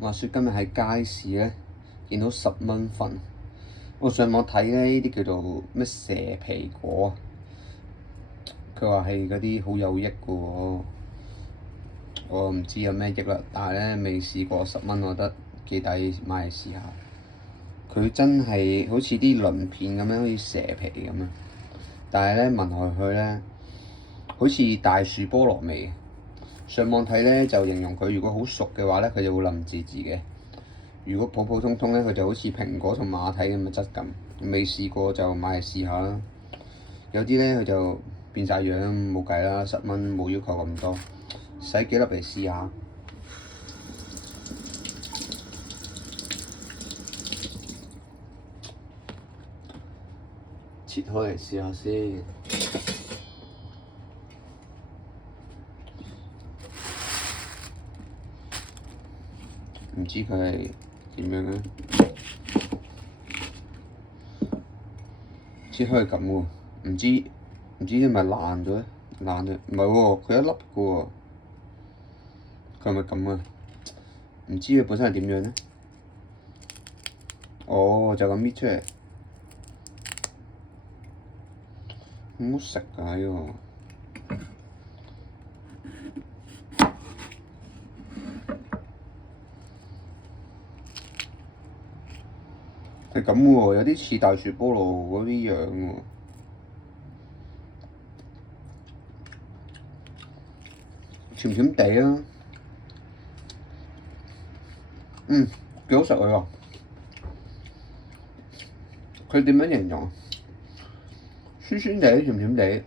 話說今日喺街市咧，見到10蚊份。我上網睇咧，呢啲叫做咩蛇皮果，佢話係嗰啲好有益嘅喎。我唔知有咩益啦，但係咧未試過10蚊，我覺得幾抵買嚟試下。佢真係好似啲鱗片咁樣，好似蛇皮咁樣。但係咧聞落去咧，好似大樹菠蘿味。上網睇咧就形容佢如果好熟嘅話咧，佢就會腍滋滋嘅。如果普普通通咧，佢就好似蘋果同馬蹄咁嘅質感。未試過就買嚟試下啦。有啲咧佢就變晒樣，冇計啦，10蚊冇要求咁多，洗幾粒嚟試下。切開嚟試下先。唔知佢係點樣咧？切開係咁喎，唔知係咪爛咗咧？爛咗？唔係喎，佢一粒嘅喎。佢係咪咁啊？唔知佢本身係點樣咧？哦，就咁搣出嚟。好好食㗎呢個。係咁喎，有啲似大樹菠蘿嗰啲樣喎。甜甜地啊，幾好食佢喎。佢點樣形容？酸酸地，甜甜地，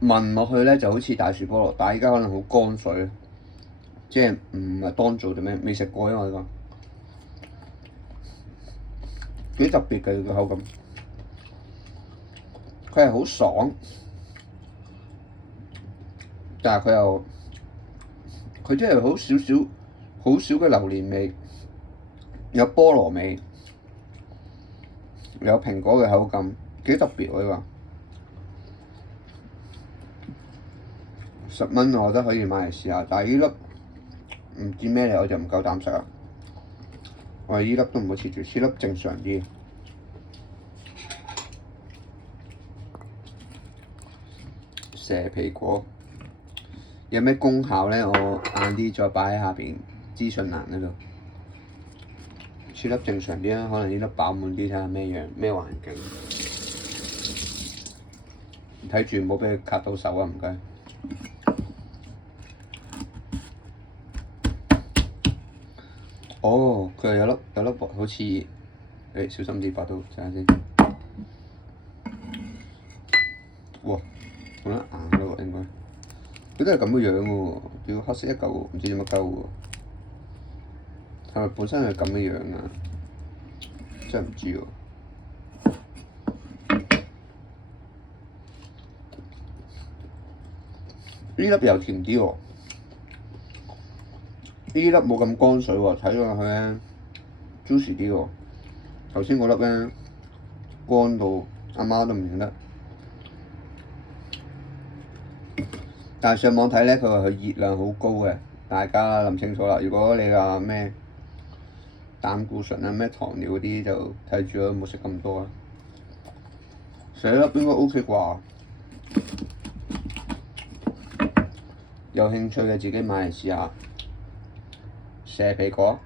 聞落去咧就好似大樹菠蘿，但係而家可能好乾水，即係唔係當造定咩？未食過因為呢個幾特別嘅個口感，佢係好爽，但係佢真係好少嘅榴蓮味，有菠蘿味，有蘋果嘅口感，幾特別喎呢個。10蚊我覺得可以買嚟試下，但係呢粒唔知咩嚟，我就唔夠膽食啦。我哋呢粒都唔好切住，切粒正常啲。蛇皮果有咩功效咧？我晏啲再擺喺下邊資訊欄嗰度。切粒正常啲啦，可能呢粒飽滿啲，睇下咩樣咩環境。睇住唔好俾佢卡到手啊！唔該。哦，佢係有粒薄，好似小心啲，拔到睇下先。哇，咁樣硬咯喎，應該。佢都係咁嘅樣喎，叫黑色一嚿，唔知點乜鳩喎。係咪本身係咁嘅樣啊？真係唔知喎。呢粒又甜啲喎，呢粒冇咁乾水喎，睇落去咧 juicy 啲喎。頭先嗰粒咧乾到阿媽都唔認得。但係上網睇咧，佢話佢熱量好高嘅，大家諗清楚啦。如果你話咩膽固醇啊、咩糖尿嗰啲，就睇住啦，唔好食咁多啦。細粒應該 OK 啩？有興趣嘅自己買嚟試下。蛇皮果。